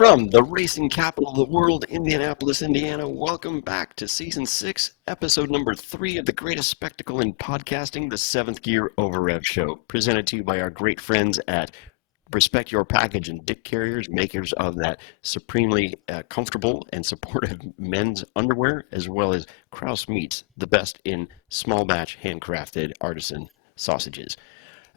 From the racing capital of the world, Indianapolis, Indiana, welcome back to Season 6, Episode number 3 of the greatest spectacle in podcasting, the 7th Gear Over Rev Show, presented to you by our great friends at Respect Your Package and Dick Carriers, makers of that supremely comfortable and supportive men's underwear, as well as Krauss Meats, the best in small batch handcrafted artisan sausages.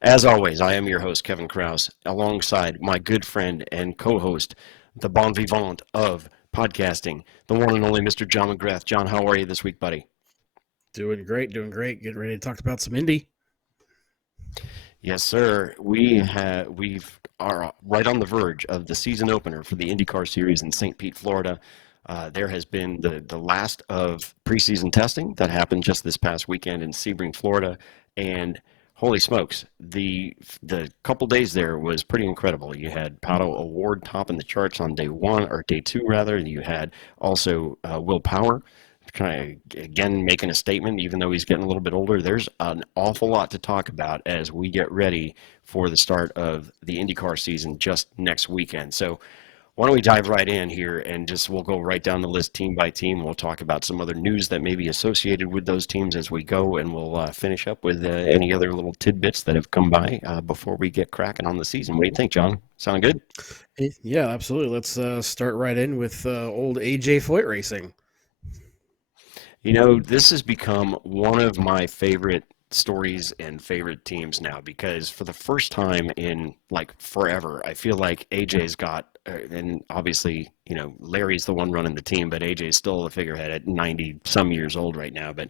As always, I am your host, Kevin Krauss, alongside my good friend and co-host, the bon vivant of podcasting, the one and only Mr. John McGrath. John, how are you this week, buddy? Doing great. Getting ready to talk about some Indy. Yes, sir. We are right on the verge of the season opener for the IndyCar series in St. Pete, Florida. There has been the last of preseason testing that happened just this past weekend in Sebring, Florida, and holy smokes, the couple days there was pretty incredible. You had Pato Award topping the charts on day one, or day two rather. You had also Will Power kind of again making a statement, even though he's getting a little bit older. There's an awful lot to talk about as we get ready for the start of the IndyCar season just next weekend. So why don't we dive right in here and we'll go right down the list team by team. We'll talk about some other news that may be associated with those teams as we go, and we'll finish up with any other little tidbits that have come by before we get cracking on the season. What do you think, John? Sound good? Yeah, absolutely. Let's start right in with old AJ Foyt Racing. You know, this has become one of my favorite stories and favorite teams now, because for the first time in like forever, I feel like AJ's got, and obviously, you know, Larry's the one running the team, but AJ's still the figurehead at 90 some years old right now, but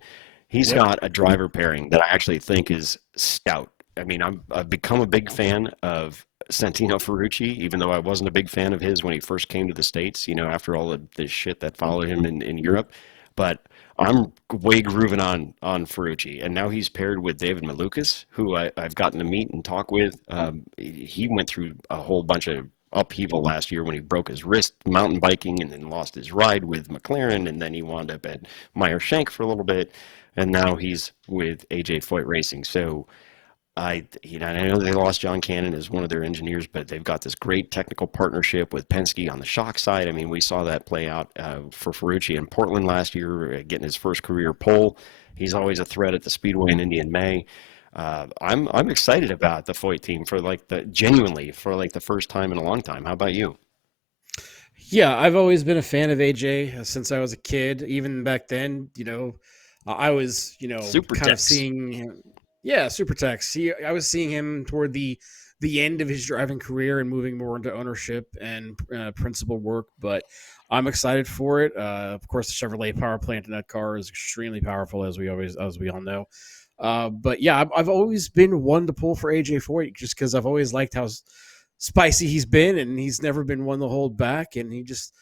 he's got a driver pairing that I actually think is stout. I mean, I've become a big fan of Santino Ferrucci, even though I wasn't a big fan of his when he first came to the States, you know, after all of the shit that followed him in Europe. But I'm way grooving on Ferrucci, and now he's paired with David Malukas, who I've gotten to meet and talk with. He went through a whole bunch of upheaval last year when he broke his wrist mountain biking and then lost his ride with McLaren, and then he wound up at Meyer Shank for a little bit, and now he's with AJ Foyt Racing. So I know they lost John Cannon as one of their engineers, but they've got this great technical partnership with Penske on the shock side. I mean, we saw that play out for Ferrucci in Portland last year, getting his first career pole. He's always a threat at the Speedway in Indy in May. I'm excited about the Foyt team genuinely for the first time in a long time. How about you? Yeah, I've always been a fan of AJ since I was a kid. Even back then, you know, I was, Super kind of Tex. seeing him. Yeah, Super Tex. I was seeing him toward the end of his driving career and moving more into ownership and principal work. But I'm excited for it. Of course, the Chevrolet power plant in that car is extremely powerful, as we all know. But yeah, I've always been one to pull for AJ Foyt just because I've always liked how spicy he's been, and he's never been one to hold back. And he just,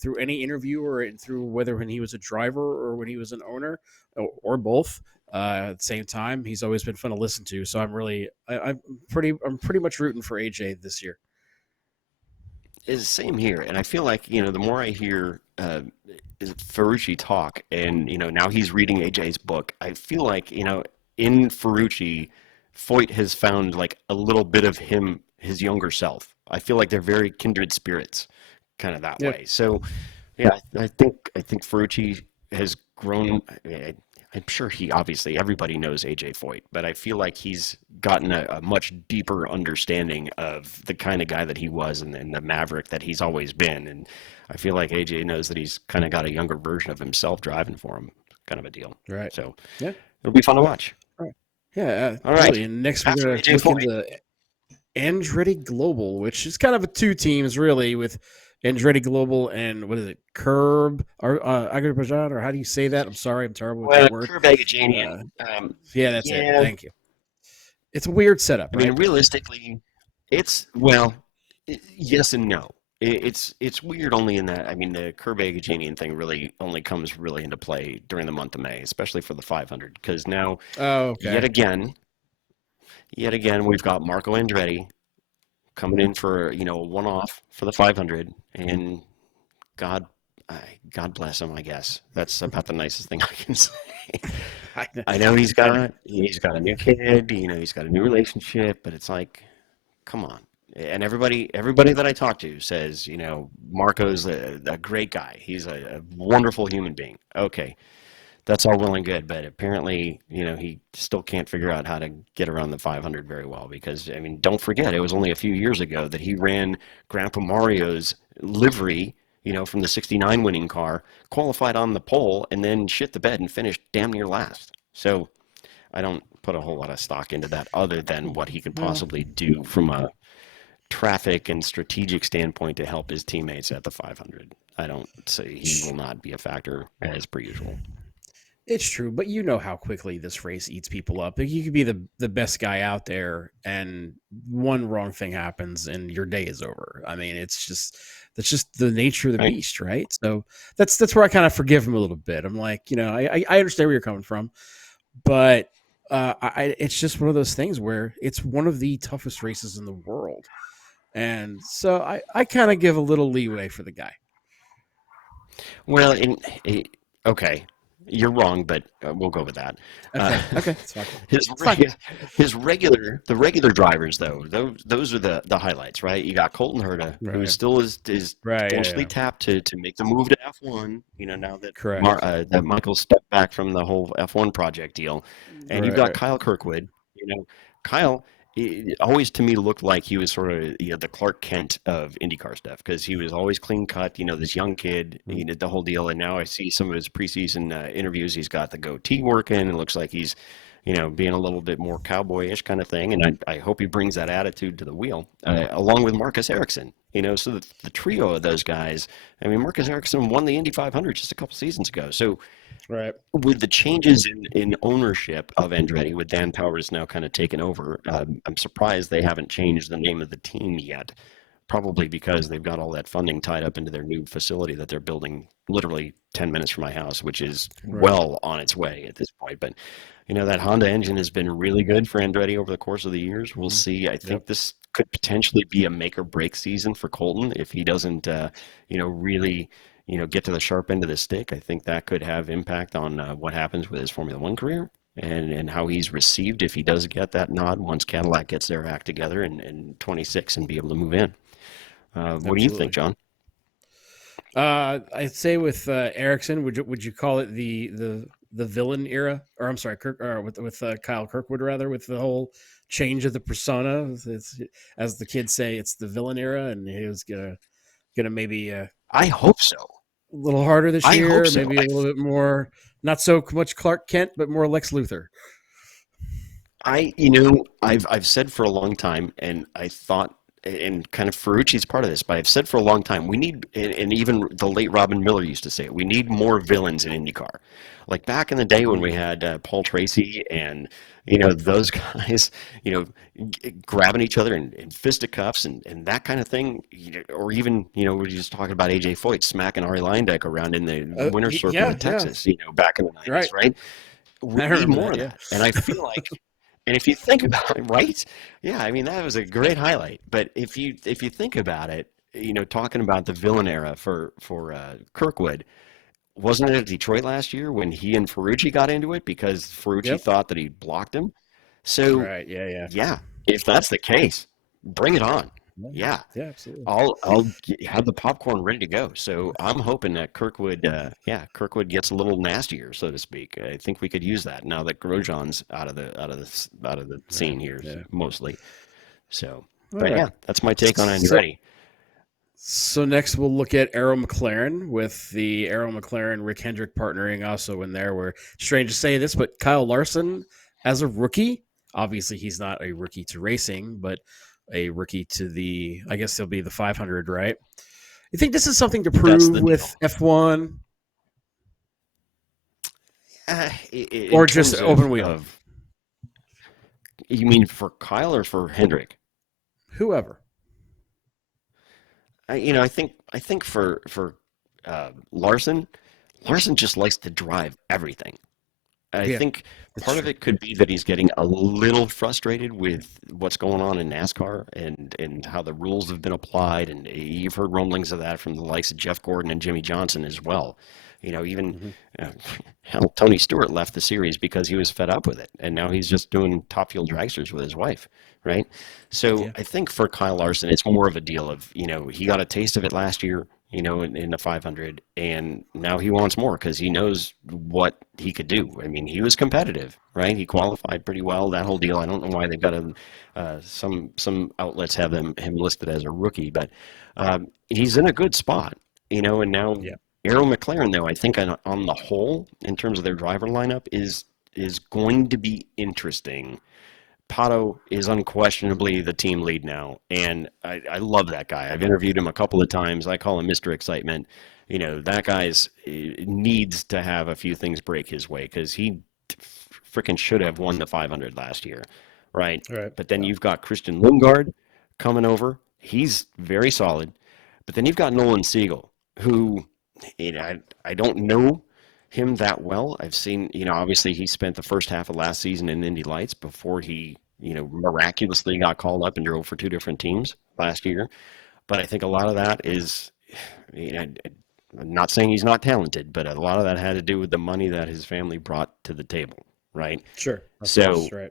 through any interview or through whether when he was a driver or when he was an owner or both, at the same time, he's always been fun to listen to. So I'm pretty much rooting for AJ this year. Is same here, and I feel like the more I hear Ferrucci talk, and now he's reading AJ's book, I feel like in Ferrucci, Foyt has found like a little bit of him, his younger self. I feel like they're very kindred spirits, kind of that way. So yeah, I think Ferrucci has grown. I'm sure everybody knows AJ Foyt, but I feel like he's gotten a much deeper understanding of the kind of guy that he was and the maverick that he's always been. And I feel like AJ knows that he's kind of got a younger version of himself driving for him, kind of a deal. Right. So Yeah. it'll be fun to watch. Right. Yeah. All right. Really. And next we're After going to AJ look Foyt. into Andretti Global, which is kind of a two teams really, with Andretti Global and what is it, Curb or Azerbaijan, or how do you say that? I'm sorry, I'm terrible with that word. Curb Agajanian. Yeah, that's it. Thank you. It's a weird setup, right? I mean, realistically, it's yes and no. It's weird only in that, I mean, the Curb Agajanian thing really only comes really into play during the month of May, especially for the 500, because now yet again we've got Marco Andretti coming in for a one-off for the 500, and God bless him. I guess that's about the nicest thing I can say. I know he's got a new kid, he's got a new relationship, but it's like, come on, And everybody that I talk to says, Marco's a great guy. He's a wonderful human being. Okay, that's all well and good, but apparently, he still can't figure out how to get around the 500 very well because, I mean, don't forget, it was only a few years ago that he ran Grandpa Mario's livery, from the 69 winning car, qualified on the pole, and then shit the bed and finished damn near last. So I don't put a whole lot of stock into that other than what he could Well, possibly do from a traffic and strategic standpoint to help his teammates at the 500. I don't say he will not be a factor as per usual. it's true, but you know how quickly this race eats people up. Like, you could be the best guy out there, and one wrong thing happens, and your day is over. I mean, that's just the nature of the Right? beast, right? So that's where I kind of forgive him a little bit. I'm like, I understand where you're coming from, but it's just one of those things where it's one of the toughest races in the world, and so I kind of give a little leeway for the guy. Well, okay, you're wrong, but we'll go with that. Uh, Okay, okay, it's fine. his It's fine. the regular drivers though, those are the highlights, right? You got Colton Herta, who Right, still is right, yeah, potentially yeah. tapped to make the move to F1. Now that Correct. that Michael stepped back from the whole F1 project deal, and you've Right, got right. Kyle Kirkwood. Kyle always to me looked like he was sort of the Clark Kent of IndyCar stuff because he was always clean cut, this young kid, Mm. the whole deal. And now I see some of his preseason interviews. He's got the goatee working and looks like he's, being a little bit more cowboyish kind of thing. And I hope he brings that attitude to the wheel along with Marcus Ericsson. So the trio of those guys. I mean, Marcus Ericsson won the Indy 500 just a couple seasons ago. So Right. with the changes in ownership of Andretti, with Dan Powers now kind of taken over, I'm surprised they haven't changed the name of the team yet. Probably because they've got all that funding tied up into their new facility that they're building literally 10 minutes from my house, which is Right. well on its way at this point. But, that Honda engine has been really good for Andretti over the course of the years. We'll Mhm. see. I Yep. think this could potentially be a make or break season for Colton if he doesn't, really, get to the sharp end of the stick. I think that could have impact on what happens with his Formula One career and how he's received if he does get that nod once Cadillac gets their act together in 26 and be able to move in. What do you think, Absolutely. John? I'd say with Erickson, would you call it the villain era, or I'm sorry, Kirk, or with Kyle Kirkwood rather, with the whole change of the persona? It's, as the kids say, it's the villain era, and he was gonna maybe I hope so. a little harder this I hope year, so. maybe a little bit more, not so much Clark Kent, but more Lex Luthor. I've said for a long time, and I thought, and kind of Ferrucci's part of this, but I've said for a long time, we need, and even the late Robin Miller used to say it, we need more villains in IndyCar. Like back in the day when we Mm. had Paul Tracy and, those guys, you know, grabbing each other in fisticuffs and that kind of thing, or even, we were just talking about AJ Foyt smacking Ari Leindek around in the winner's circle Yeah, at yeah, Texas, back in the right. 90s, right? We I need remember more that. of Yeah. that. And I feel like and if you think about it, right? Yeah, I mean that was a great highlight. But if you think about it, talking about the villain era for Kirkwood, wasn't it at Detroit last year when he and Ferrucci got into it because Ferrucci Yep. thought that he blocked him? So Right. Yeah. Yeah. yeah, if that's the case, bring it on. Yeah. Yeah, Yeah. Absolutely. I'll have the popcorn ready to go. So I'm hoping that Kirkwood, Kirkwood gets a little nastier, so to speak. I think we could use that now that Grosjean's out of the Right. scene here Yeah. mostly. So, All but right. yeah, that's my take on So Andretti. So next we'll look at Arrow McLaren with the Arrow McLaren Rick Hendrick partnering also in there. Where strange to say this, but Kyle Larson as a rookie, obviously he's not a rookie to racing, but a rookie to the I guess he'll be the 500, right? You think this is something to That's prove the deal. with F1 In or just terms open of wheel? of you mean for Kyle or for Hendrick? Whoever. I think for Larson, Larson just likes to drive everything. I Yeah, think it's part of true. it could be that he's getting a little frustrated with what's going on in NASCAR and how the rules have been applied, and you've heard rumblings of that from the likes of Jeff Gordon and Jimmy Johnson as well. Even Hmm. uh, hell, Tony Stewart left the series because he was fed up with it, and now he's just doing Top Fuel dragsters with his wife, right? So Yeah. I think for Kyle Larson, it's more of a deal of he got a taste of it last year, in the 500, and now he wants more because he knows what he could do. I mean, he was competitive, right? He qualified pretty well. That whole deal. I don't know why they've got him. Some outlets have him listed as a rookie, but he's in a good spot, and now Yeah. Arrow McLaren, though, I think on the whole, in terms of their driver lineup, is going to be interesting. Pato is unquestionably the team lead now, and I love that guy. I've interviewed him a couple of times. I call him Mr. Excitement. That guy's needs to have a few things break his way because he freaking should have won the 500 last year, right? All right. But then Yeah. you've got Christian Lundgaard coming over. He's very solid. But then you've got Nolan Siegel, who I don't know him that well. I've seen, obviously he spent the first half of last season in Indy Lights before he, miraculously got called up and drove for two different teams last year. But I think a lot of that is, you know, I'm not saying he's not talented, but a lot of that had to do with the money that his family brought to the table, right? Sure. Of course. So Right.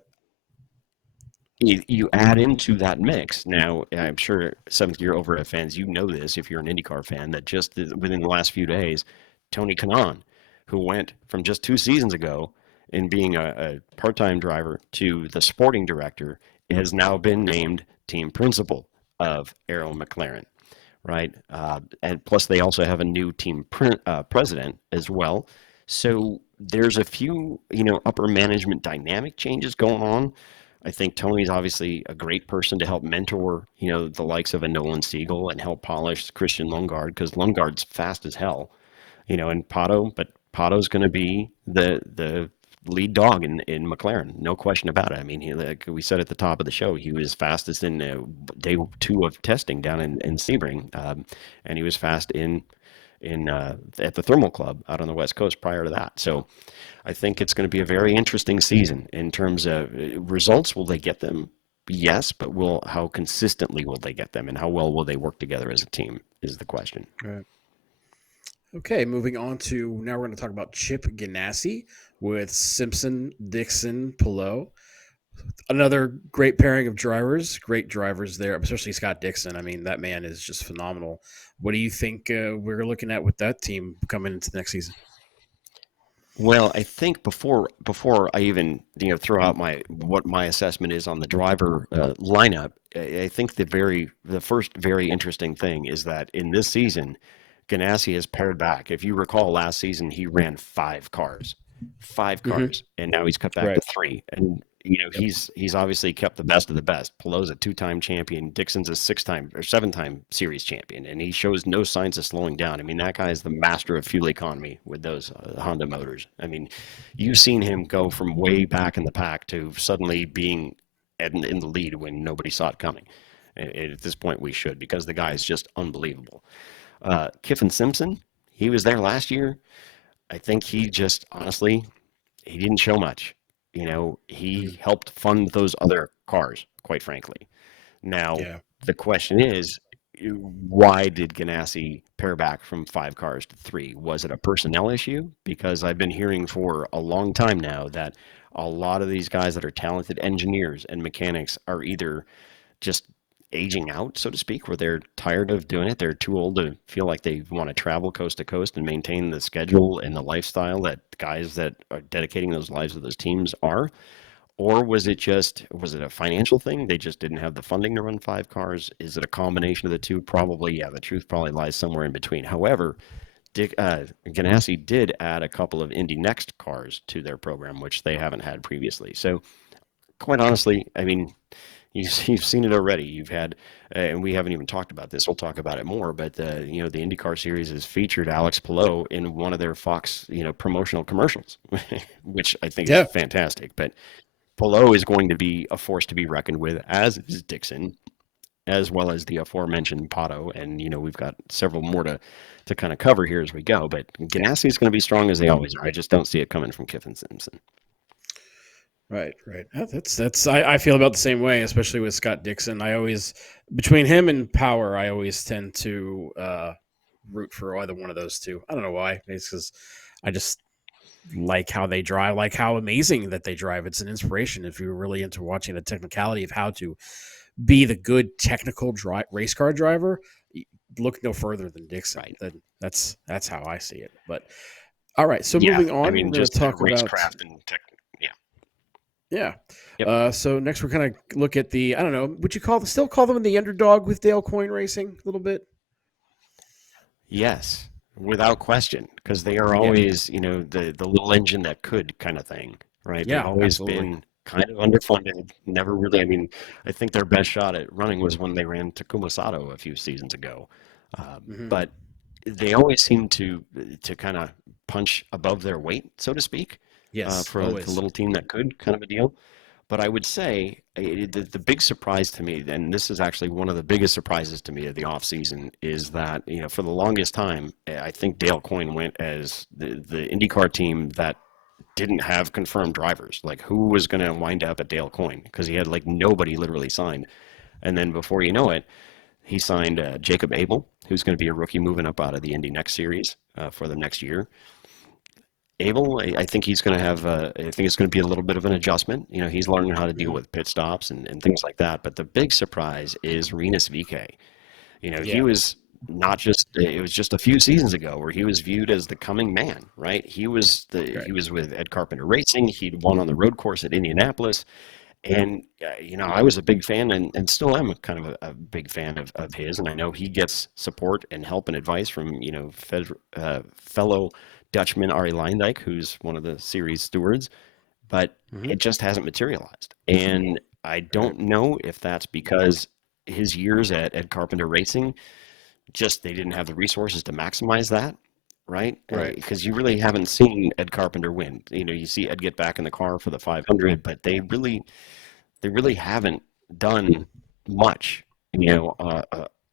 you add into that mix. Now, I'm sure seventh year over fans, this if you're an IndyCar fan, that just within the last few days, Tony Kanaan, who went from just 2 seasons ago in being a part time driver to the sporting director, has now been named team principal of Arrow McLaren, right? And plus, they also have a new team president as well. So there's a few, upper management dynamic changes going on. I think Tony's obviously a great person to help mentor, the likes of a Nolan Siegel and help polish Christian Lundgaard because Lundgaard's fast as hell, and but Pato's going to be the lead dog in McLaren, no question about it. I mean, like we said at the top of the show, he was fastest in day 2 of testing down in Sebring, and he was fast in at the Thermal Club out on the West Coast prior to that. So I think it's going to be a very interesting season in terms of results. Will they get them? Yes, but how consistently will they get them, and how well will they work together as a team is the question. All right. Okay, moving on to now we're going to talk about Chip Ganassi with Simpson, Dixon, Pillow. Another great pairing of drivers, great drivers there, especially Scott Dixon. I mean, that man is just phenomenal. What do you think we're looking at with that team coming into the next season? Well, I think before I even throw out what my assessment is on the driver lineup, I think the first very interesting thing is that in this season, Ganassi has pared back. If you recall, last season he ran five Hmm. cars, and now he's cut back to Right. three. And Yep. he's obviously kept the best of the best. Pelot's a two-time champion. Dixon's a six-time or seven-time series champion, and he shows no signs of slowing down. I mean, that guy is the master of fuel economy with those Honda motors. I mean, you've seen him go from way back in the pack to suddenly being in the lead when nobody saw it coming. And at this point, we should because the guy is just unbelievable. Kiffin Simpson, he was there last year. I think he just honestly he didn't show much. He Mm. helped fund those other cars, quite frankly. Now, Yeah. the question is, why did Ganassi pare back from 5 cars to 3? Was it a personnel issue? Because I've been hearing for a long time now that a lot of these guys that are talented engineers and mechanics are either just aging out, so to speak, where they're tired of doing it. They're too old to feel like they want to travel coast to coast and maintain the schedule and the lifestyle that guys that are dedicating those lives to those teams are. Or was it a financial thing? They just didn't have the funding to run 5 cars. Is it a combination of the two? Probably, yeah. The truth probably lies somewhere in between. However, Ganassi did add a couple of Indy Next cars to their program, which they haven't had previously. So, quite honestly, I mean, you've seen it already. You've had, and we haven't even talked about this. We'll talk about it more. But the IndyCar series has featured Alex Palou in one of their Fox, promotional commercials, which I think is Yeah. fantastic. But Palou is going to be a force to be reckoned with, as is Dixon, as well as the aforementioned Pato. And we've got several more to kind of cover here as we go. But Ganassi is going to be strong as they always are. I just don't see it coming from Kiffin Simpson. Right. Right. That's. I feel about the same way, especially with Scott Dixon. I always between him and Power, I always tend to root for either one of those two. I don't know why. It's because I just like how they drive, like how amazing that they drive. It's an inspiration if you're really into watching the technicality of how to be the good technical race car driver. Look no further than Dixon. Right. Then that's how I see it. But all right, so Yeah. moving I on, we're mean, going to just talk about racecraft and tech. Yeah. yeah. Yep. So next we're going to look at the I don't know. Would you still call them the underdog with Dale Coyne Racing a little bit? Yes, without question, because they are Yeah. always, the little engine that could kind of thing, right? They've Yeah. always Absolutely. been kind of underfunded, never really. I mean, I think their best shot at running was when they ran Takuma Sato a few seasons ago. Hmm. But they always seem to kind of punch above their weight, so to speak, Yes. for the Always. little team that could, kind of a deal. But I would say the big surprise to me, and this is actually one of the biggest surprises to me of the offseason, is that, for the longest time, I think Dale Coyne went as the IndyCar team that didn't have confirmed drivers. Like, who was going to wind up at Dale Coyne? Because he had, like, nobody literally signed. And then before you know it, he signed Jacob Abel, who's going to be a rookie moving up out of the Indy Next Series for the next year. Abel, I think he's going to have. I think it's going to be a little bit of an adjustment. He's learning how to deal Hmm. with pit stops and things like that. But the big surprise is Rinus VeeKay. He Yeah. was not just. It was just a few seasons ago where he was viewed as the coming man, right? Right. He was with Ed Carpenter Racing. He'd won on the road course at Indianapolis, and I was a big fan, and still am kind of a big fan of his. And I know he gets support and help and advice from fellow Dutchman Ari Leindijk, who's one of the series stewards, but Hmm. it just hasn't materialized. And I Right. don't know if that's because his years at Carpenter Racing, just they didn't have the resources to maximize that, right? Right. Because you really haven't seen Ed Carpenter win. You see Ed get back in the car for the 500, but they really haven't done much,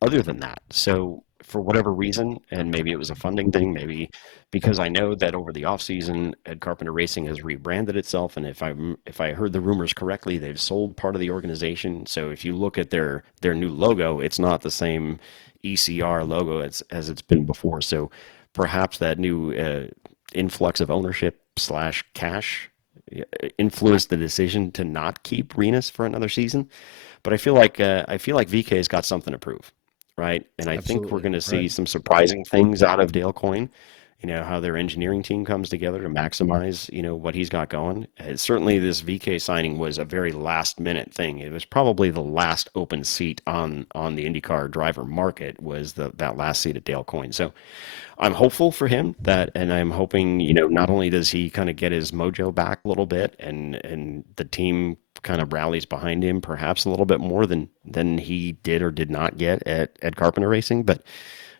other than that. So for whatever reason, and maybe it was a funding thing, maybe because I know that over the offseason, Ed Carpenter Racing has rebranded itself, and if I heard the rumors correctly, they've sold part of the organization. So if you look at their new logo, it's not the same ECR logo as it's been before. So perhaps that new influx of ownership slash cash influenced the decision to not keep Renus for another season. But I feel like VK's got something to prove, right? And I think we're Absolutely. going to Right. see some surprising things out of Dale Coyne. How their engineering team comes together to maximize, what he's got going. Certainly, this VK signing was a very last minute thing. It was probably the last open seat on the IndyCar driver market was that last seat at Dale Coyne. So I'm hopeful for him and I'm hoping, not only does he kind of get his mojo back a little bit and the team kind of rallies behind him perhaps a little bit more than he did or did not get at Carpenter Racing, but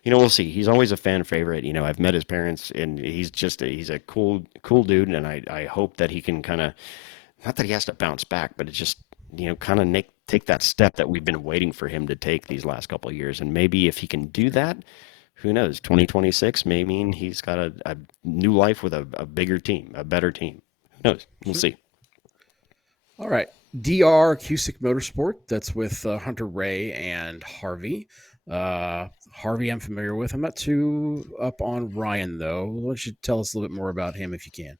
we'll see. He's always a fan favorite. I've met his parents and he's a cool dude, and I hope that he can kind of, not that he has to bounce back, but it's just, kind of take that step that we've been waiting for him to take these last couple of years. And maybe if he can do that, who knows? 2026 may mean he's got a new life with a bigger team, a better team. Who knows? We'll Sure. see. All right. DR Cusick Motorsport. That's with Hunter Ray and Harvey. Harvey, I'm familiar with. I'm not too up on Ryan, though. Why don't you tell us a little bit more about him if you can?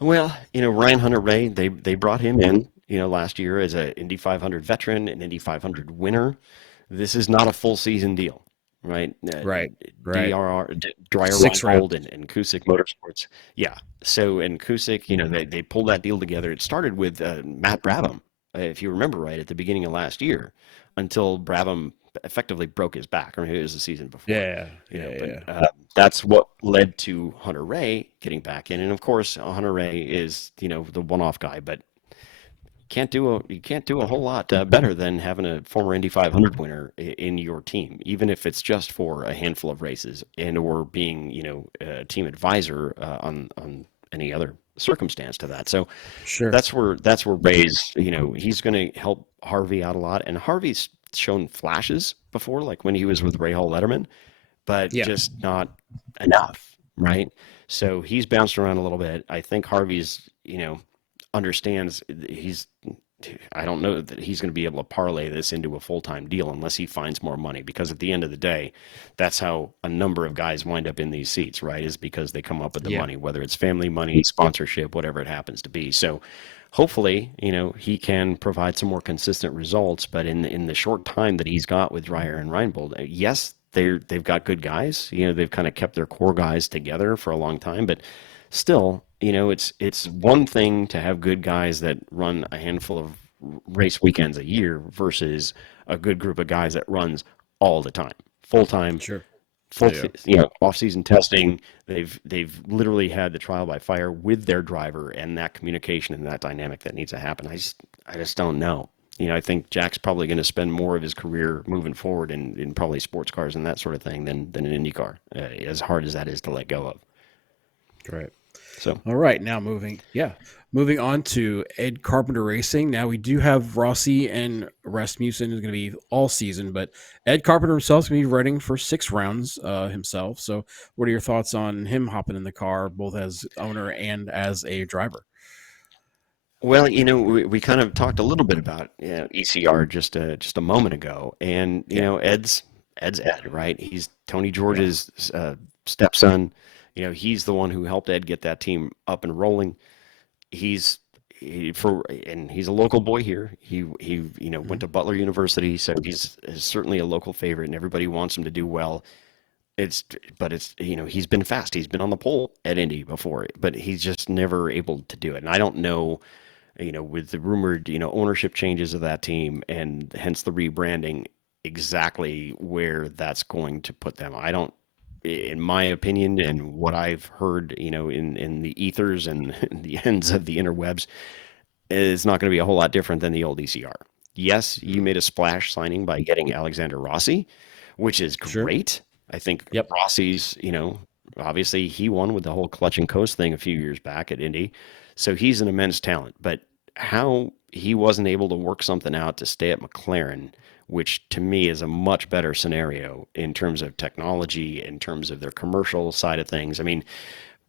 Well, Ryan Hunter Ray, they brought him in, last year as a Indy 500 veteran, an Indy 500 winner. This is not a full season deal, right? Right. Right. DRR, Dryer 6 rounds. Reinhold and Kusick Motorsports. Yeah. So, and Kusick, they pulled that deal together. It started with Matt Brabham, if you remember right, at the beginning of last year, until Brabham effectively broke his back, or maybe it was the season before, Yeah. Yeah. but Yeah. that's what led to Hunter Ray getting back in. And of course, Hunter Ray is, the one-off guy, but you can't do a whole lot better than having a former Indy 500 winner in your team, even if it's just for a handful of races and or being a team advisor on any other circumstance to that. So Sure. that's where Ray's he's going to help Harvey out a lot, and Harvey's shown flashes before, like when he was with Ray Hall Letterman, but Yeah. just not enough, right? So he's bounced around a little bit. I think Harvey's understands I don't know that he's going to be able to parlay this into a full-time deal unless he finds more money. Because at the end of the day, that's how a number of guys wind up in these seats, right? Is because they come up with the Yeah, money, whether it's family money, sponsorship, whatever it happens to be. So hopefully, he can provide some more consistent results. But in the short time that he's got with Dreyer and Reinbold, yes, they've got good guys. They've kind of kept their core guys together for a long time, but still, it's one thing to have good guys that run a handful of race weekends a year versus a good group of guys that runs all the time, full time, sure. full Yeah, off season testing. They've literally had the trial by fire with their driver and that communication and that dynamic that needs to happen. I just don't know. I think Jack's probably going to spend more of his career moving forward in probably sports cars and that sort of thing than an IndyCar, as hard as that is to let go of. great. So All right, now moving on to Ed Carpenter Racing. Now we do have Rossi and Rasmussen is going to be all season, but Ed Carpenter himself is going to be running for 6 rounds himself. So, what are your thoughts on him hopping in the car, both as owner and as a driver? Well, we kind of talked a little bit about ECR just a moment ago, and Yeah, Ed's Ed, right? He's Tony yeah, George's stepson. He's the one who helped Ed get that team up and rolling. And he's a local boy here. He went mhm, to Butler University, so he's certainly a local favorite, and everybody wants him to do well. It's but it's he's been fast. He's been on the pole at Indy before, but he's just never able to do it. And I don't know with the rumored, ownership changes of that team and hence the rebranding, exactly where that's going to put them. I don't, in my opinion, and what I've heard, in the ethers and the ends of the interwebs, is not going to be a whole lot different than the old ECR. Yes, you mhm, made a splash signing by getting Alexander Rossi, which is sure. great. I think Yep. Rossi's, obviously he won with the whole clutch and coast thing a few years back at Indy. So he's an immense talent. But how he wasn't able to work something out to stay at McLaren, which to me is a much better scenario in terms of technology, in terms of their commercial side of things. I mean,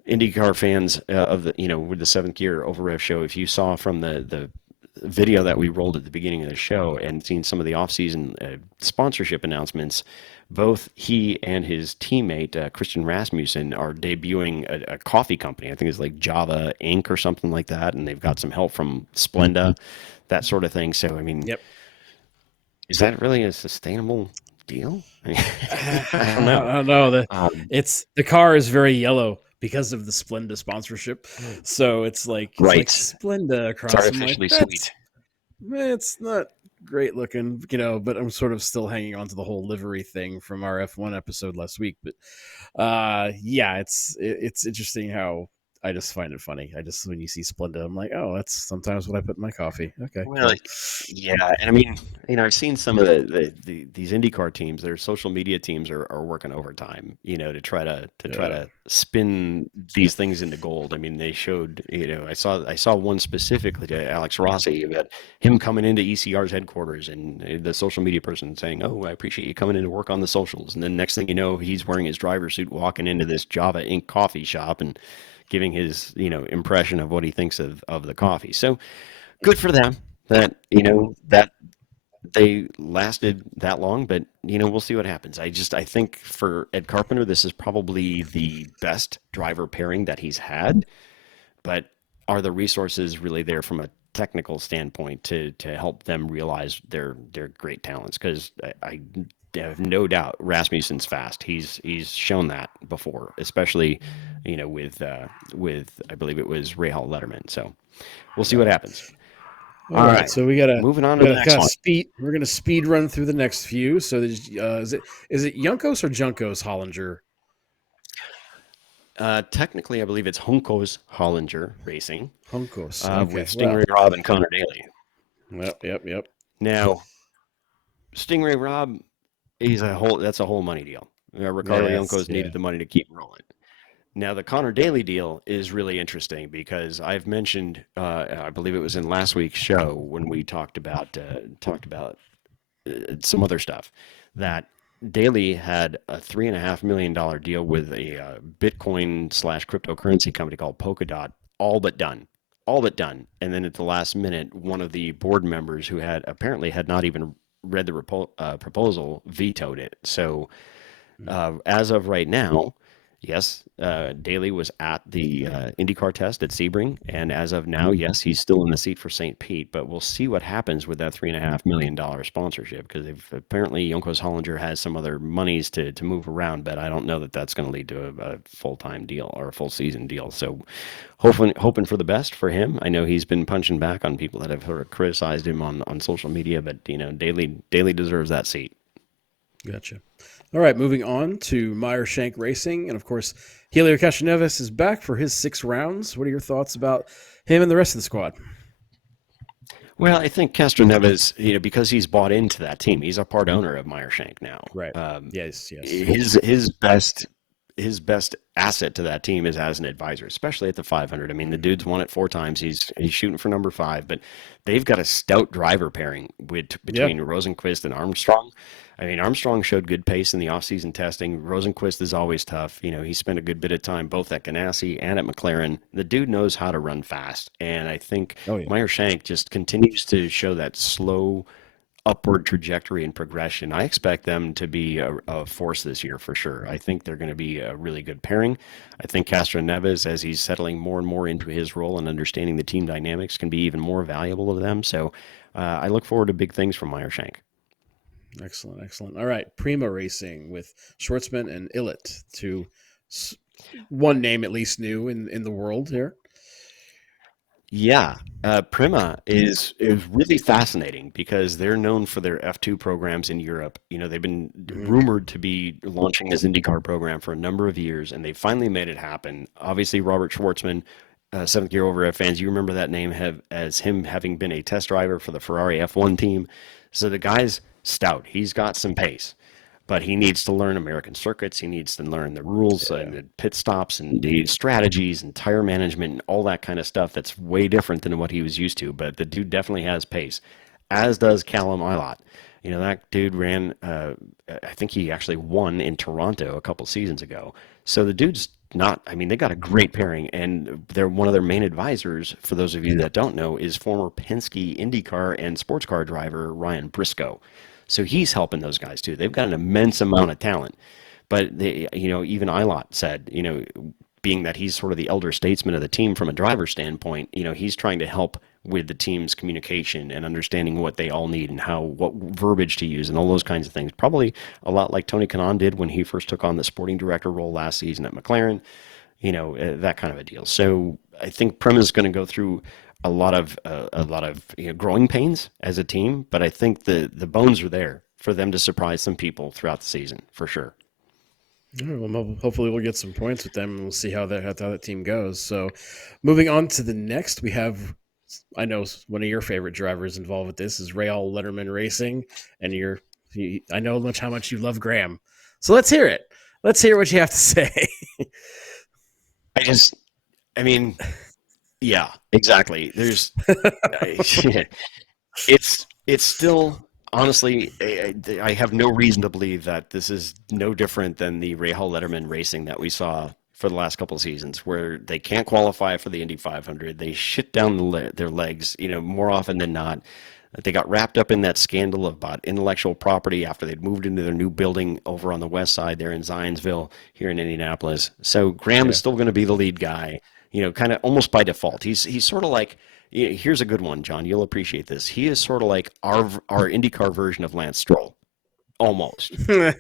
IndyCar fans of the with the Seventh Gear Over Rev show, if you saw from the video that we rolled at the beginning of the show and seen some of the off-season sponsorship announcements, both he and his teammate Christian Rasmussen are debuting a coffee company. I think it's like Java Inc. or something like that, and they've got some help from Splenda, that sort of thing. So I mean, Yep. is that really a sustainable deal? I mean, I don't know. I don't know. Um, The car is very yellow because of the Splenda sponsorship. So it's like right. Splenda It's across. I'm like, artificially sweet. that's it's not great looking, but I'm sort of still hanging on to the whole livery thing from our F1 episode last week. But yeah, it's interesting how I just find it funny. I just when you see Splenda, I'm like, oh, that's sometimes what I put in my coffee. Okay, Well, cool. yeah, and I mean, I've seen some of these IndyCar teams, their social media teams are working overtime, to try Yeah. to spin these things into gold. I mean, they showed, I saw one specifically to Alex Rossi about him coming into ECR's headquarters and the social media person saying, "Oh, I appreciate you coming in to work on the socials." And then next thing you know, he's wearing his driver's suit, walking into this Java Inc. coffee shop and giving his, impression of what he thinks of the coffee. So good for them that that they lasted that long, but we'll see what happens. I think for Ed Carpenter, this is probably the best driver pairing that he's had, but are the resources really there from a technical standpoint to help them realize their great talents? Because I have no doubt Rasmussen's fast. He's shown that before, especially with I believe it was Rahal Letterman. So we'll see what Yeah. happens. All All right, right, so we gotta moving on we to the gotta next kind of one. speed. We're gonna speed run through the next few. So is it Junkos or Junkos Hollinger? Technically, I believe it's Hunko's Hollinger Racing Junkos. with Okay. Well. Stingray Rob and Connor Daly. Yep. Yep. Yep. Now, Stingray Rob, that's a whole money deal. Yeah. Ricardo That's Junko's yeah. needed the money to keep rolling. Now, the Connor Daly deal is really interesting because I've mentioned, I believe it was in last week's show when we talked about some other stuff, that Daly had a $3.5 million deal with a Bitcoin slash cryptocurrency company called Polkadot, all but done, all but done. And then at the last minute, one of the board members who had apparently had not even read the proposal vetoed it. So as of right now, yes, Daly was at the IndyCar test at Sebring, and as of now, yes, he's still in the seat for St. Pete. But we'll see what happens with that $3.5 million sponsorship, because apparently Jonkos Hollinger has some other monies to move around, but I don't know that that's going to lead to a full-time deal or a full season deal. So hoping for the best for him. I know he's been punching back on people that have sort of criticized him on social media, but Daly deserves that seat. Gotcha. All right, moving on to Meyer Shank Racing. And of course, Helio Castroneves is back for his 6 rounds. What are your thoughts about him and the rest of the squad? Well, I think Castro Neves, because he's bought into that team, he's a part owner of Meyer Shank now. Right. Yes, yes. His best asset to that team is as an advisor, especially at the 500. I mean, the dude's won it 4 times. He's shooting for number 5, but they've got a stout driver pairing between Rosenqvist and Armstrong. I mean, Armstrong showed good pace in the offseason testing. Rosenqvist is always tough. He spent a good bit of time both at Ganassi and at McLaren. The dude knows how to run fast, and I think Meyer Shank just continues to show that slow upward trajectory and progression. I expect them to be a force this year for sure. I think they're going to be a really good pairing. I think Castro Neves, as he's settling more and more into his role and understanding the team dynamics, can be even more valuable to them. So I look forward to big things from Meyer Shank. Excellent, excellent. All right, Prima Racing with Schwartzman and Illett, to one name at least new in the world here. Yeah, Prima is really fascinating because they're known for their F2 programs in Europe. They've been rumored to be launching this IndyCar program for a number of years, and they finally made it happen. Obviously, Robert Schwartzman, 7th Gear Over F fans, you remember that name as him having been a test driver for the Ferrari F1 team. So the guy's stout. He's got some pace, but he needs to learn American circuits. He needs to learn the rules and the pit stops and the strategies and tire management and all that kind of stuff that's way different than what he was used to. But the dude definitely has pace, as does Callum Ilott. That dude ran, I think he actually won in Toronto a couple seasons ago. So the dude's they got a great pairing, and one of their main advisors, for those of you that don't know, is former Penske IndyCar and sports car driver Ryan Briscoe. So he's helping those guys too. They've got an immense amount of talent. But even Ilott said, being that he's sort of the elder statesman of the team from a driver standpoint, he's trying to help with the team's communication and understanding what they all need and what verbiage to use and all those kinds of things. Probably a lot like Tony Kanaan did when he first took on the sporting director role last season at McLaren, that kind of a deal. So I think Prema's going to go through a lot of growing pains as a team, but I think the bones are there for them to surprise some people throughout the season for sure. Well, hopefully we'll get some points with them, and we'll see how that team goes. So, moving on to the next, we have, I know one of your favorite drivers involved with this is Rahal Letterman Racing, and I know how much you love Graham. So let's hear it. Let's hear what you have to say. Yeah, exactly. It's still, honestly, I have no reason to believe that this is no different than the Rahal Letterman Racing that we saw for the last couple of seasons, where they can't qualify for the Indy 500. They shit down their legs, more often than not. They got wrapped up in that scandal about intellectual property after they'd moved into their new building over on the west side there in Zionsville here in Indianapolis. So Graham is still going to be the lead guy, kind of almost by default. He's sort of like, here's a good one, John. You'll appreciate this. He is sort of like our IndyCar version of Lance Stroll, almost. I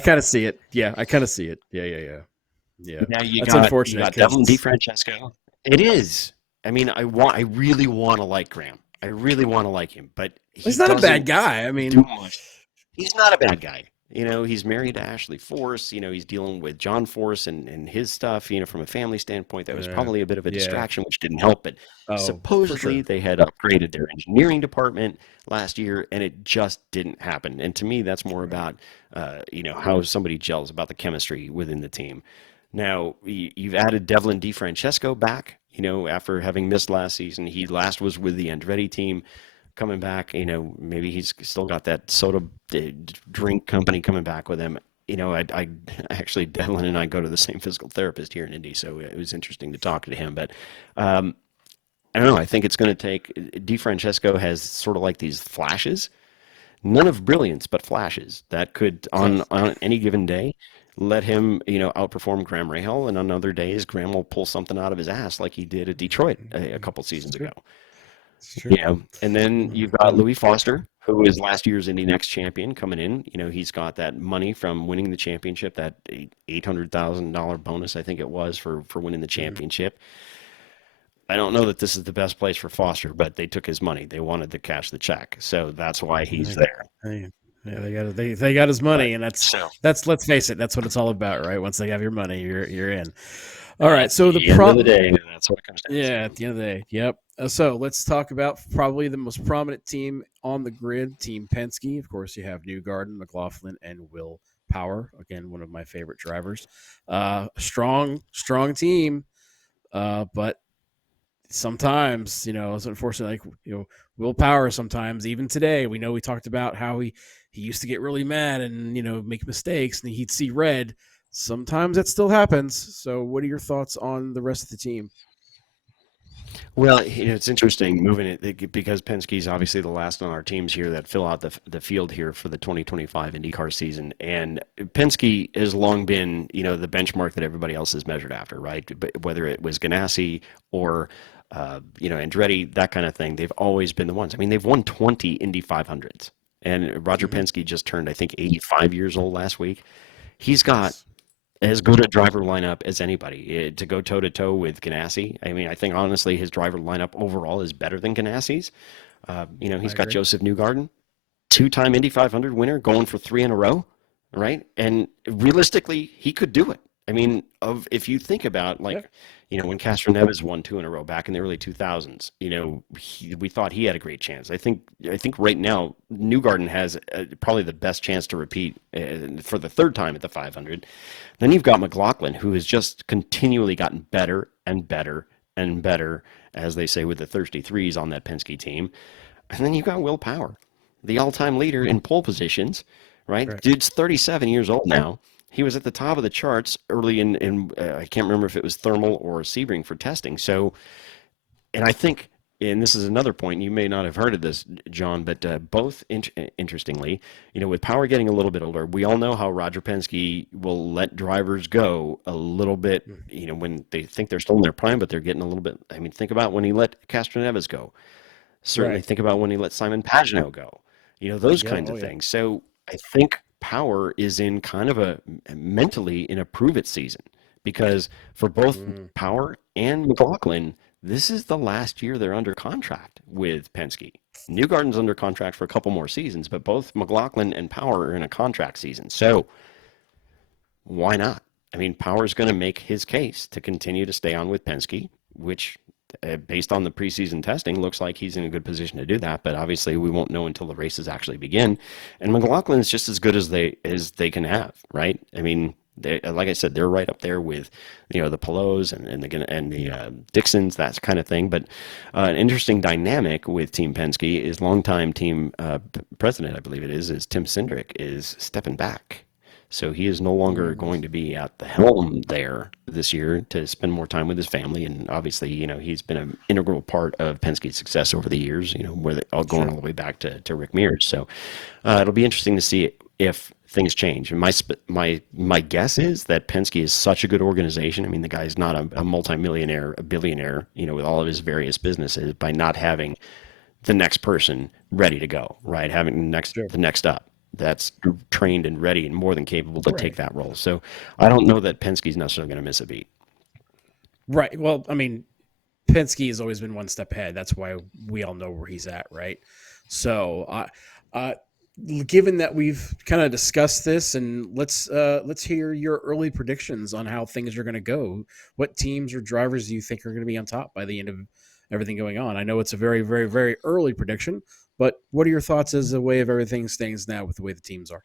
kind of see it. Yeah, I kind of see it. Yeah. Now That's unfortunate. You got Devlin DeFrancesco. It is. I really want to like Graham. I really want to like him, but he's not a bad guy. He's not a bad guy. He's married to Ashley Force. He's dealing with John Force and his stuff. From a family standpoint, that was probably a bit of a distraction, which didn't help. But supposedly they had upgraded their engineering department last year, and it just didn't happen. And to me, that's more about how somebody gels, about the chemistry within the team. Now you've added Devlin DeFrancesco back. After having missed last season, he last was with the Andretti team. Coming back, maybe he's still got that soda drink company coming back with him. I actually, Devlin and I go to the same physical therapist here in Indy, so it was interesting to talk to him. But um, I don't know. I think it's going to take. DeFrancesco has sort of like these flashes, none of brilliance, but flashes that could Yes. on any given day let him, outperform Graham Rahal, and on other days Graham will pull something out of his ass like he did at Detroit a couple It's seasons ago. true. It's true. And then you've got Um, Louis Foster, who is last year's Indy Next champion coming in. He's got that money from winning the championship, that $800,000 bonus, I think it was, for winning the mhm. championship. I don't know that this is the best place for Foster, but they took his money. They wanted to cash the check, so that's why he's Hey, there. hey, yeah, they got his But money, and that's so that's let's face it, that's what it's all about, right? Once they have your money, you're in. All right, at so the the end of the prop, day, that's what it comes down yeah, at to. the end of the day, yep. So let's talk about probably the most prominent team on the grid, Team Penske. Of course, you have Newgarden, McLaughlin, and Will Power. Again, one of my favorite drivers. Strong team, but sometimes, it's unfortunately like, willpower. Sometimes, even today, we know we talked about how he used to get really mad and make mistakes, and he'd see red. Sometimes that still happens. So, what are your thoughts on the rest of the team? Well, it's interesting moving it because Penske's obviously the last on our teams here that fill out the field here for the 2025 IndyCar season, and Penske has long been, the benchmark that everybody else is measured after, right? But whether it was Ganassi or Andretti, that kind of thing, they've always been the ones. I mean, they've won 20 Indy 500s, and Roger Hmm. Penske just turned, I think, 85 years old last week. He's got Yes, as good a driver lineup as anybody to go toe to toe with Ganassi. I mean, I think honestly his driver lineup overall is better than Ganassi's. I He's got agree. Joseph Newgarden, two-time Indy 500 winner, going for three in a row, right? And realistically, he could do it. I mean, if you think about Yeah, like, when Castro Neves won two in a row back in the early 2000s, we thought he had a great chance. I think right now Newgarden has probably the best chance to repeat for the third time at the 500. Then you've got McLaughlin, who has just continually gotten better and better and better, as they say with the thirsty threes on that Penske team. And then you've got Will Power, the all-time leader in pole positions, right? right. Dude's 37 years old now. He was at the top of the charts early I can't remember if it was thermal or Sebring for testing. So, and I think, and this is another point, you may not have heard of this, John, but interestingly, with Power getting a little bit older, we all know how Roger Penske will let drivers go a little bit, Mm. when they think they're still in their prime, but they're getting a little bit. I mean, think about when he let Castro Neves go. Certainly Right. think about when he let Simon Pagenaud go. Those Yeah. kinds Oh of yeah. things. So I think Power is in kind of a mentally in a prove it season because for both Mm. Power and McLaughlin, this is the last year they're under contract with Penske. Newgarden's under contract for a couple more seasons, but both McLaughlin and Power are in a contract season. So why not? I mean, Power's going to make his case to continue to stay on with Penske, which, based on the preseason testing, looks like he's in a good position to do that. But obviously, we won't know until the races actually begin. And McLaughlin is just as good as they can have, right? I mean, like I said, they're right up there with, the Pelots and the Dixons, that kind of thing. But an interesting dynamic with Team Penske is longtime team president, I believe it is Tim Cindric, is stepping back. So he is no longer Mm. going to be at the helm there this year to spend more time with his family. And obviously, he's been an integral part of Penske's success over the years, where all going Sure. all the way back to Rick Mears. So it'll be interesting to see if things change. And my guess is that Penske is such a good organization. I mean, the guy's not a multimillionaire, a billionaire, with all of his various businesses by not having the next person ready to go, right? Having Sure. the next up that's trained and ready and more than capable to take Right. that role. So I don't know that Penske's necessarily going to miss a beat. Right. Well, I mean, Penske has always been one step ahead. That's why we all know where he's at, right? So, uh, given that we've kind of discussed this, and let's hear your early predictions on how things are going to go. What teams or drivers do you think are going to be on top by the end of everything going on? I know it's a very, very, very early prediction, but what are your thoughts as the way of everything stands now with the way the teams are?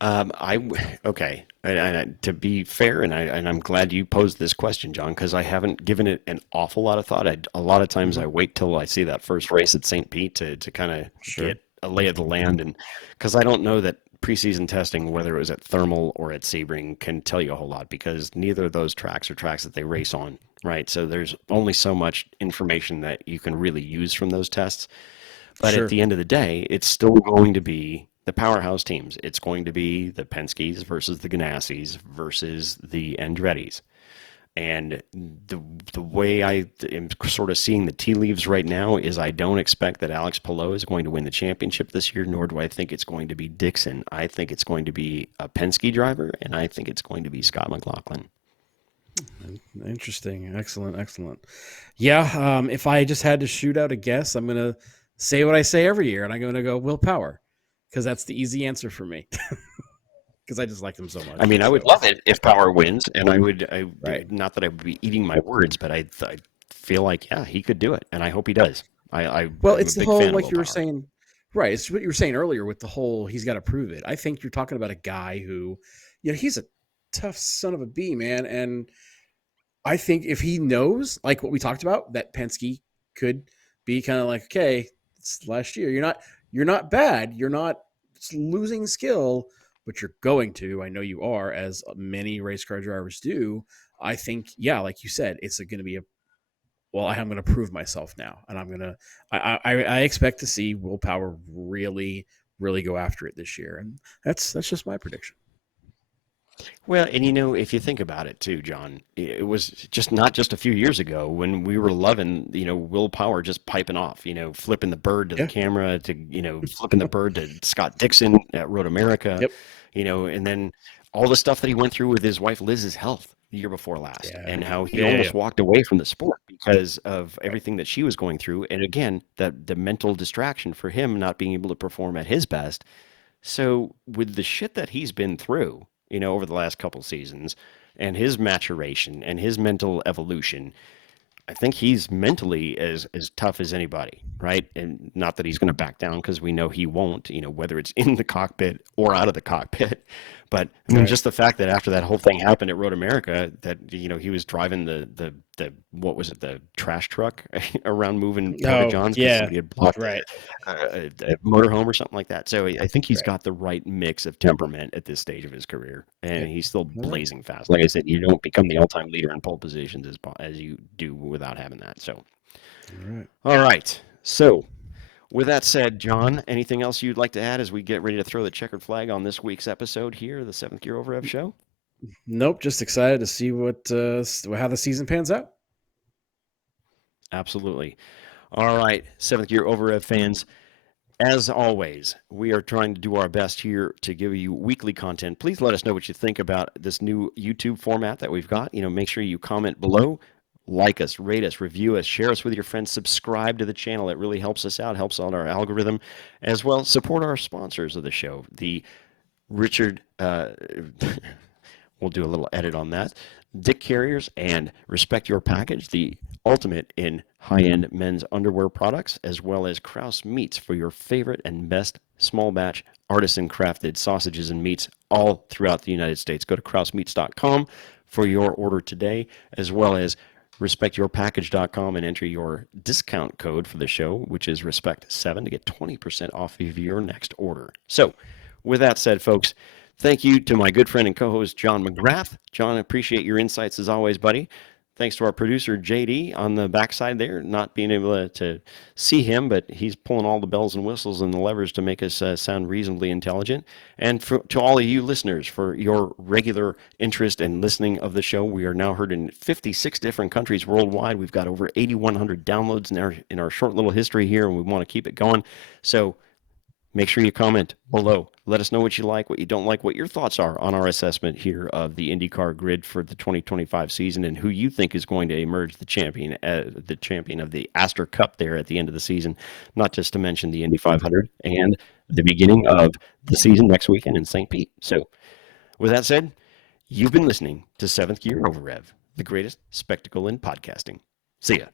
I okay, to be fair, and I'm glad you posed this question, John, because I haven't given it an awful lot of thought. A lot of times Hmm. I wait till I see that first race at St. Pete to kind of Sure. get a lay of the land, and because I don't know that preseason testing, whether it was at Thermal or at Sebring, can tell you a whole lot because neither of those tracks are tracks that they race on, right? So there's only so much information that you can really use from those tests. But at Sure. the end of the day, it's still going to be the powerhouse teams. It's going to be the Penske's versus the Ganassis versus the Andretti's. And the the way I am sort of seeing the tea leaves right now is I don't expect that Alex Palou is going to win the championship this year, nor do I think it's going to be Dixon. I think it's going to be a Penske driver, and I think it's going to be Scott McLaughlin. Interesting. Excellent. Excellent. Yeah. If I just had to shoot out a guess, I'm gonna say what I say every year, and I'm gonna go Will Power because that's the easy answer for me because I just like them so I much. mean, I would So love it if Power wins, and right. not that I would be eating my words, but I feel like, yeah, he could do it, and I hope he does. Well, I'm a it's the big whole fan of like Will you were Power. saying, right? It's what you were saying earlier with the whole he's got to prove it. I think you're talking about a guy who, he's a tough son of a bee, man, and I think if he knows, like what we talked about, that Penske could be kind of like, okay, it's last year. You're not bad. You're not losing skill, but you're going to. I know you are, as many race car drivers do. I think, yeah, like you said, it's going to be a well. I'm going to prove myself now, and I'm going to. I expect to see Will Power really, really go after it this year, and that's just my prediction. Well, and if you think about it too, John, it was just not just a few years ago when we were loving, Will Power just piping off, flipping the bird to the Yeah. camera to, flipping the bird to Scott Dixon at Road America, Yep. and then all the stuff that he went through with his wife Liz's health the year before last, Yeah. and how he Yeah. Yeah. almost walked away from the sport because of everything that she was going through. And again, that the mental distraction for him not being able to perform at his best. So with the shit that he's been through, over the last couple seasons, and his maturation and his mental evolution, I think he's mentally as tough as anybody, right? And not that he's going to back down because we know he won't, whether it's in the cockpit or out of the cockpit. But I mean, Right. just the fact that after that whole thing happened at Road America, that he was driving the what was it, the trash truck around moving Porta Oh, Johns because yeah. somebody had blocked Right. a motorhome or something like that. So I think he's Right. got the right mix of temperament at this stage of his career, and Yeah. he's still All right. blazing fast. Like I said, you don't become the all-time leader in pole positions as you do without having that. So, All right. all right. So, with that said, John, anything else you'd like to add as we get ready to throw the checkered flag on this week's episode here, the Seventh Gear Over Rev Show? Nope. Just excited to see how the season pans out. Absolutely. All right, Seventh Gear Over Rev fans. As always, we are trying to do our best here to give you weekly content. Please let us know what you think about this new YouTube format that we've got. Make sure you comment below, like us, rate us, review us, share us with your friends, subscribe to the channel. It really helps us out, helps out our algorithm, as well support our sponsors of the show. The Richard, we'll do a little edit on that. Dick Carriers and Respect Your Package, the ultimate in high-end men's underwear products, as well as Krauss Meats for your favorite and best small batch artisan crafted sausages and meats all throughout the United States. Go to kraussmeats.com for your order today, as well as respectyourpackage.com and enter your discount code for the show, which is respect7 to get 20% off of your next order. So, with that said, folks, thank you to my good friend and co-host, John McGrath. John, I appreciate your insights as always, buddy. Thanks to our producer, JD, on the backside there, not being able to see him, but he's pulling all the bells and whistles and the levers to make us sound reasonably intelligent. And to all of you listeners for your regular interest and listening of the show. We are now heard in 56 different countries worldwide. We've got over 8,100 downloads in our short little history here, and we want to keep it going. So make sure you comment below. Let us know what you like, what you don't like, what your thoughts are on our assessment here of the IndyCar grid for the 2025 season, and who you think is going to emerge the champion of the Astor Cup there at the end of the season. Not just to mention the Indy 500 and the beginning of the season next weekend in St. Pete. So, with that said, you've been listening to Seventh Gear Over Rev, the greatest spectacle in podcasting. See ya.